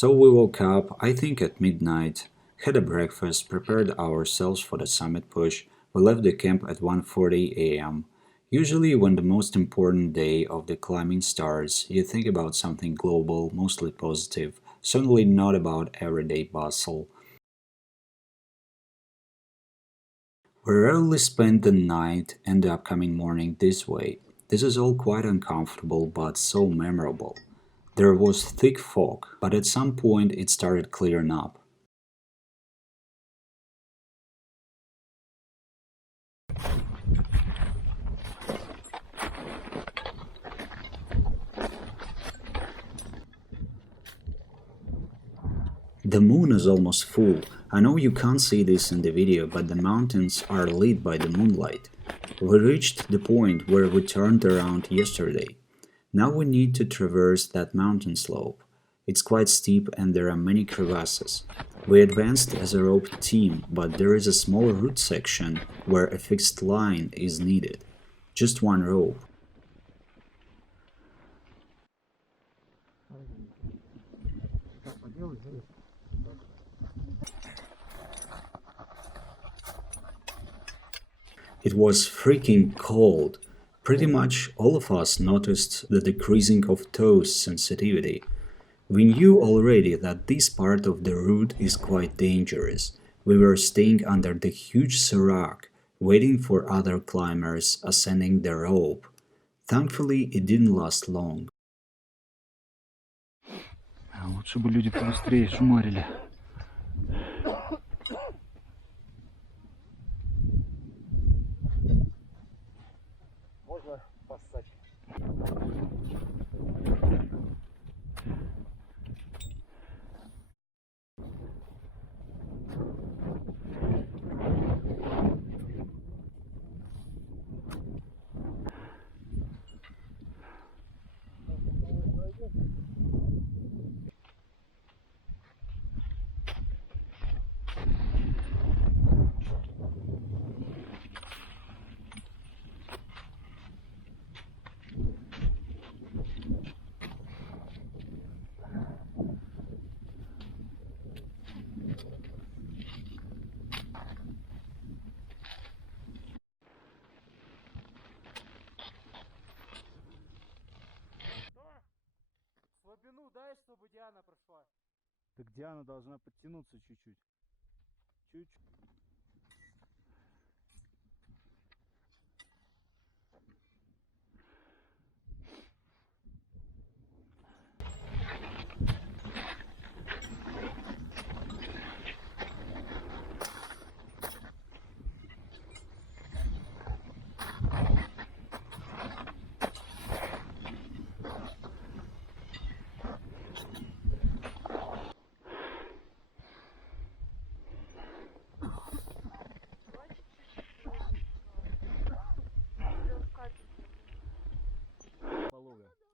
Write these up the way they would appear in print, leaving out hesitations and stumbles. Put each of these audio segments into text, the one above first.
So we woke up, I think at midnight, had a breakfast, prepared ourselves for the summit push. We left the camp at 1:40 a.m. Usually when the most important day of the climbing starts, you think about something global, mostly positive, certainly not about everyday bustle. We rarely spend the night and the upcoming morning this way. This is all quite uncomfortable but so memorable. There was thick fog, but at some point it started clearing up. The moon is almost full. I know you can't see this in the video, but the mountains are lit by the moonlight. We reached the point where we turned around yesterday. Now we need to traverse that mountain slope. It's quite steep and there are many crevasses. We advanced as a rope team, but there is a small route section where a fixed line is needed. Just one rope. It was freaking cold. Pretty much all of us noticed the decreasing of toe sensitivity. We knew already that this part of the route is quite dangerous. We were staying under the huge serac, waiting for other climbers ascending the rope. Thankfully, it didn't last long. Лучше бы люди побыстрее шумарили. Можно поссать. Слабину дай, чтобы Диана прошла. Так Диана должна подтянуться чуть-чуть. Чуть-чуть.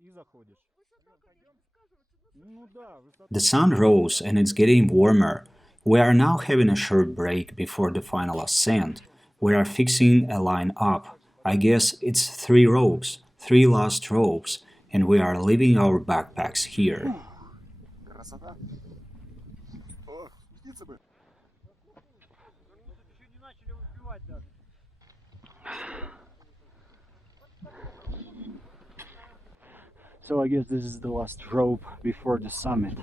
И заходишь. Ну да, высота. The sun rose and it's getting warmer. We are now having a short break before the final ascent. We are fixing a line up. I guess it's 3 ropes, 3 last ropes, and we are leaving our backpacks here. Красота. О, птицы бы. Еще не начали успевать даже. So I guess this is the last rope before the summit.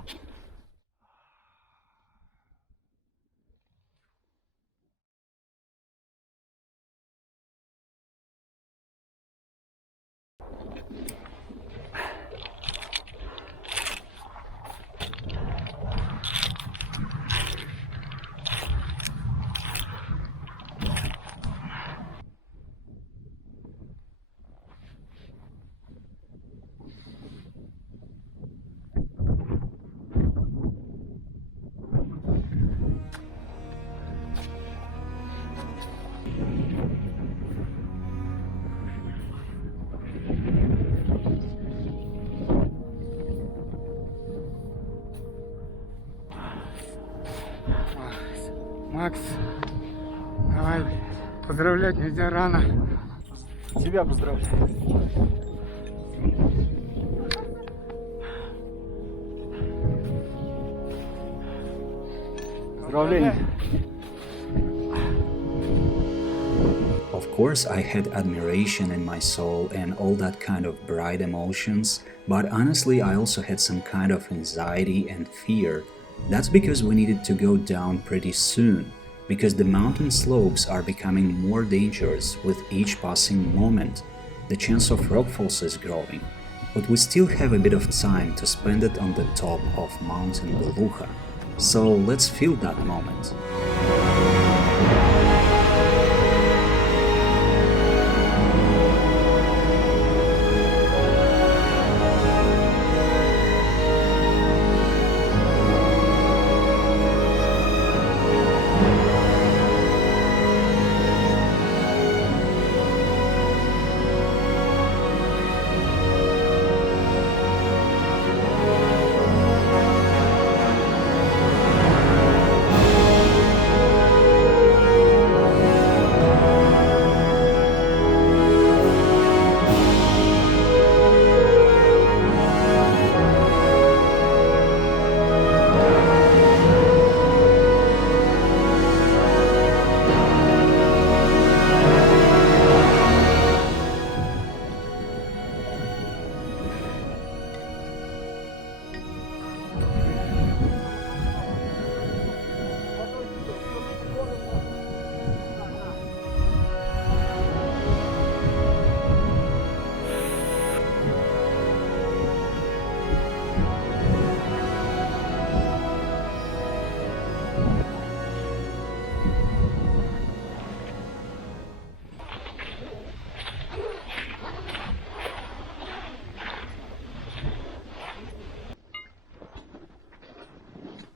Макс, давай, поздравлять нельзя рано. Тебя поздравляю. Поздравления. Of course, I had admiration in my soul and all that kind of bright emotions, but honestly, I also had some kind of anxiety and fear. That's because we needed to go down pretty soon, because the mountain slopes are becoming more dangerous with each passing moment. The chance of rockfalls is growing, but we still have a bit of time to spend it on the top of Mountain Belukha. So let's feel that moment.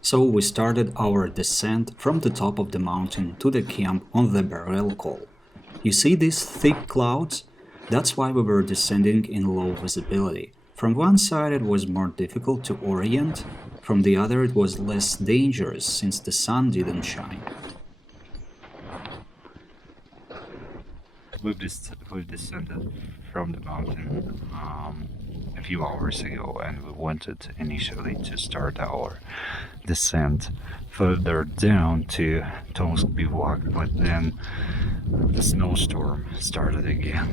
So we started our descent from the top of the mountain to the camp on the Belukha. You see these thick clouds? That's why we were descending in low visibility. From one side it was more difficult to orient, from the other it was less dangerous since the sun didn't shine. We've descended from the mountain a few hours ago, and we wanted initially to start our descent further down to Tomsk bivouac, but then the snowstorm started again.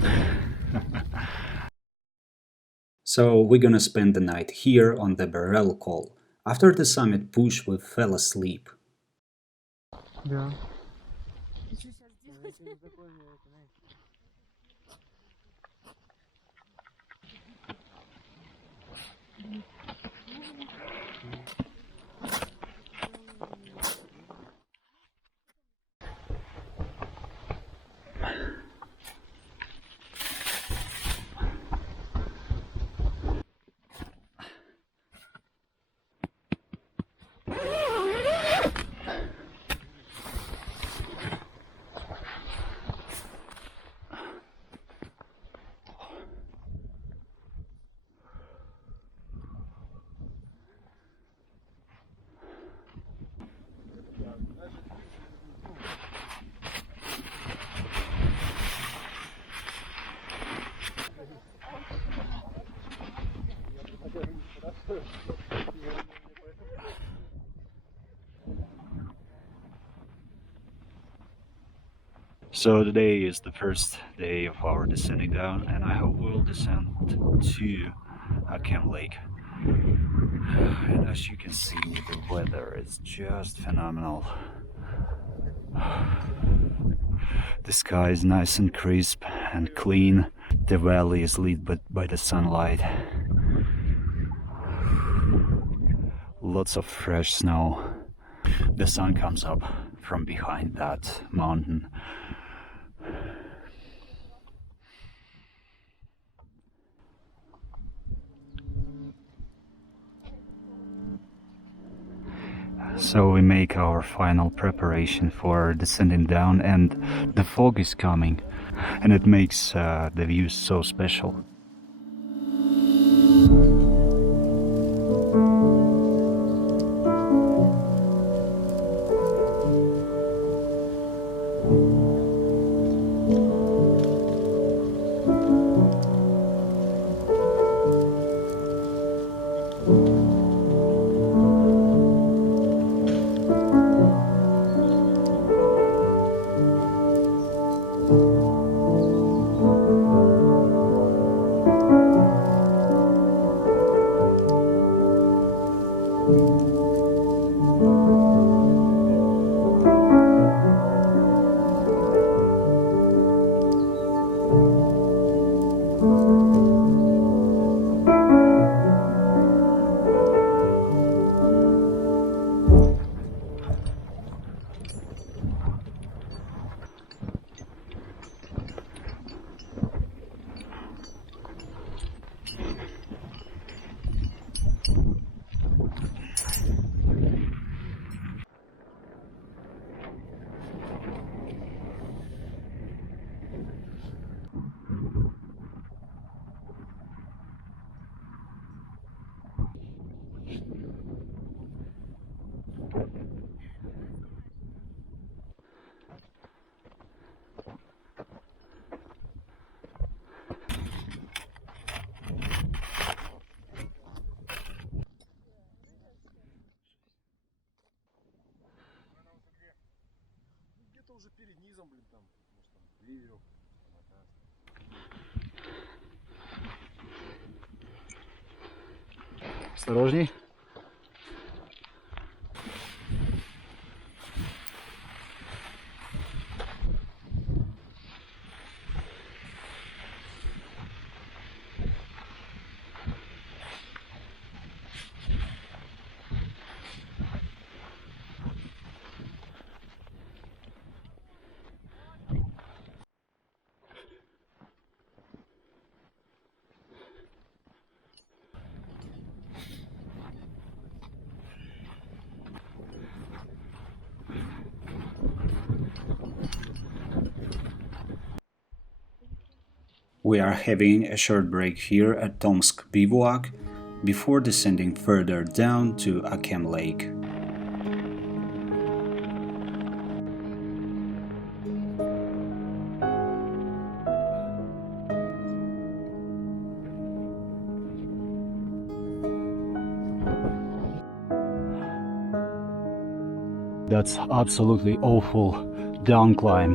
So we're gonna spend the night here on the Belukha. After the summit push we fell asleep. Да. So today is the first day of our descending down, and I hope we'll descend to Camp Lake. And as you can see, the weather is just phenomenal. The sky is nice and crisp and clean. The valley is lit by the sunlight. Lots of fresh snow. The sun comes up from behind that mountain. So we make our final preparation for descending down, and the fog is coming, and it makes the views so special. Осторожней. We are having a short break here at Tomsk Bivouac before descending further down to Akem Lake. That's absolutely awful down climb.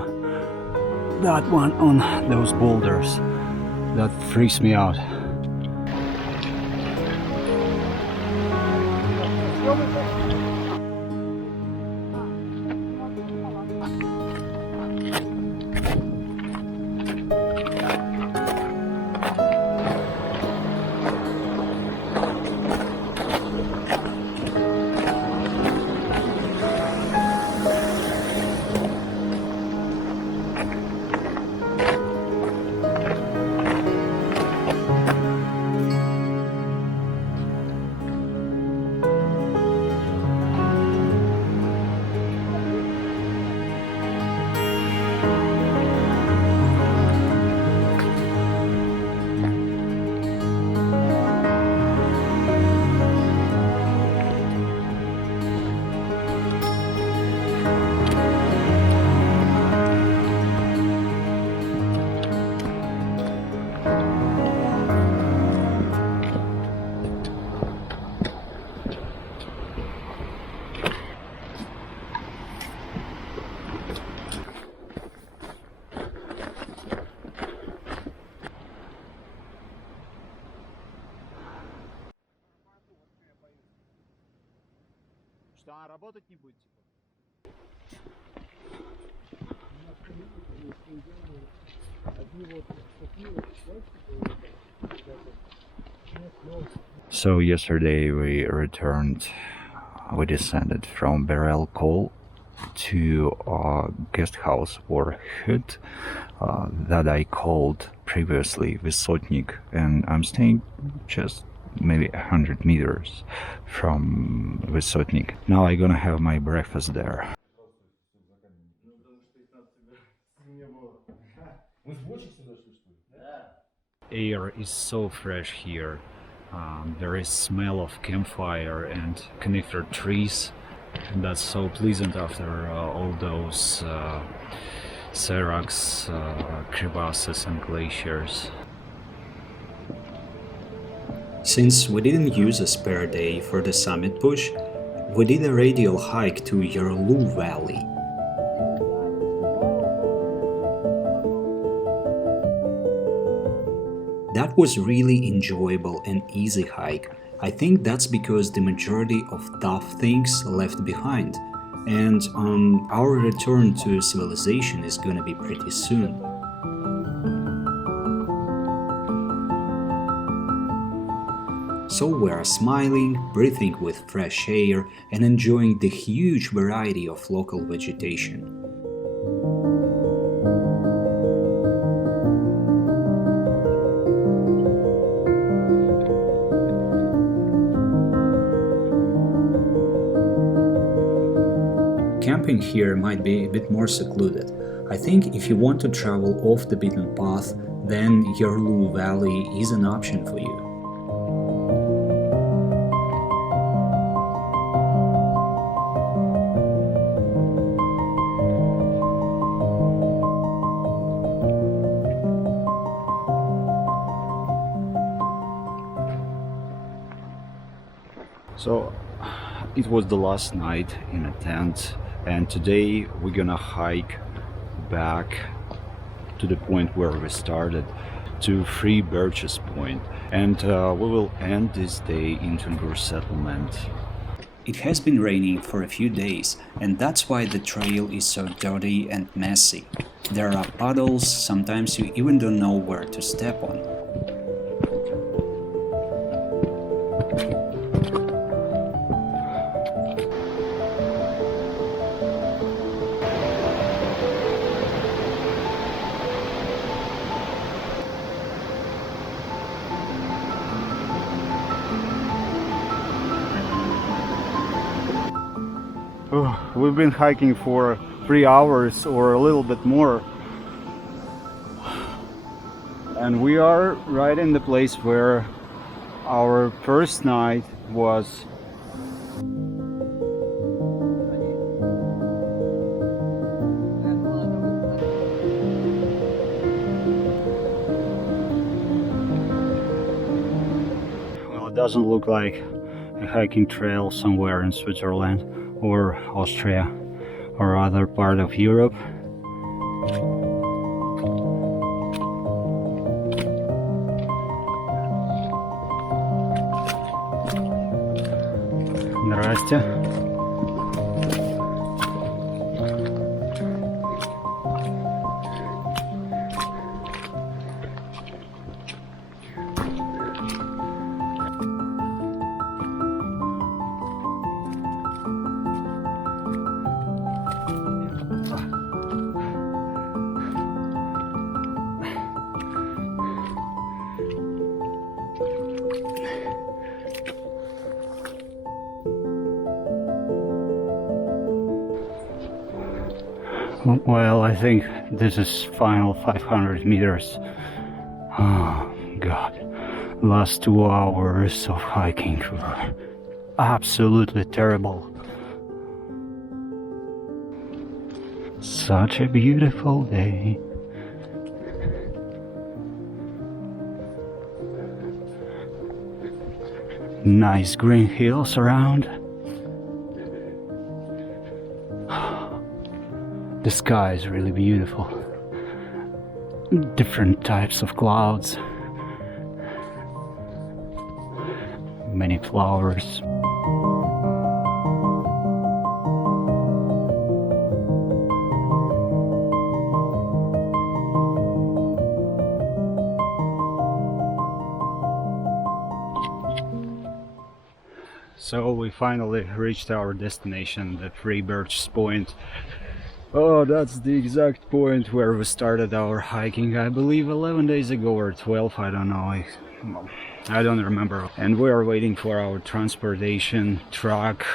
That one on those boulders, that freaks me out. Работать не будет, So yesterday we descended from Beryl Col to a guest house or hut that I called previously Vysotnik, and I'm staying just maybe 100 meters from Vysotnik. Now I'm gonna have my breakfast there. Air is so fresh here. There is smell of campfire and conifer trees. And that's so pleasant after all those seracs, crevasses and glaciers. Since we didn't use a spare day for the summit push, we did a radial hike to Yarlu Valley. That was really enjoyable and easy hike, I think that's because the majority of tough things left behind, and our return to civilization is gonna be pretty soon. So we are smiling, breathing with fresh air, and enjoying the huge variety of local vegetation. Camping here might be a bit more secluded. I think if you want to travel off the beaten path, then Yarlu Valley is an option for you. So it was the last night in a tent, and today we're gonna hike back to the point where we started, to Three Birches Point, and we will end this day in Tungur settlement. It has been raining for a few days, and that's why the trail is so dirty and messy. There are puddles, sometimes you even don't know where to step on. We've been hiking for 3 hours or a little bit more, and we are right in the place where our first night was. Well, it doesn't look like a hiking trail somewhere in Switzerland or Austria or other part of Europe. Здрасте. Well, I think this is final 500 meters. Oh, God. Last 2 hours of hiking were absolutely terrible. Such a beautiful day. Nice green hills around. The sky is really beautiful. Different types of clouds. Many flowers. So we finally reached our destination, the Three Birches Point. Oh, that's the exact point where we started our hiking, I believe 11 days ago or 12, I don't know, I don't remember. And we are waiting for our transportation truck,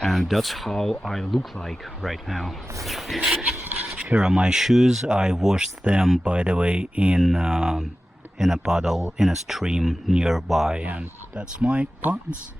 and that's how I look like right now. Here are my shoes. I washed them, by the way, in a puddle, in a stream nearby, and that's my pants.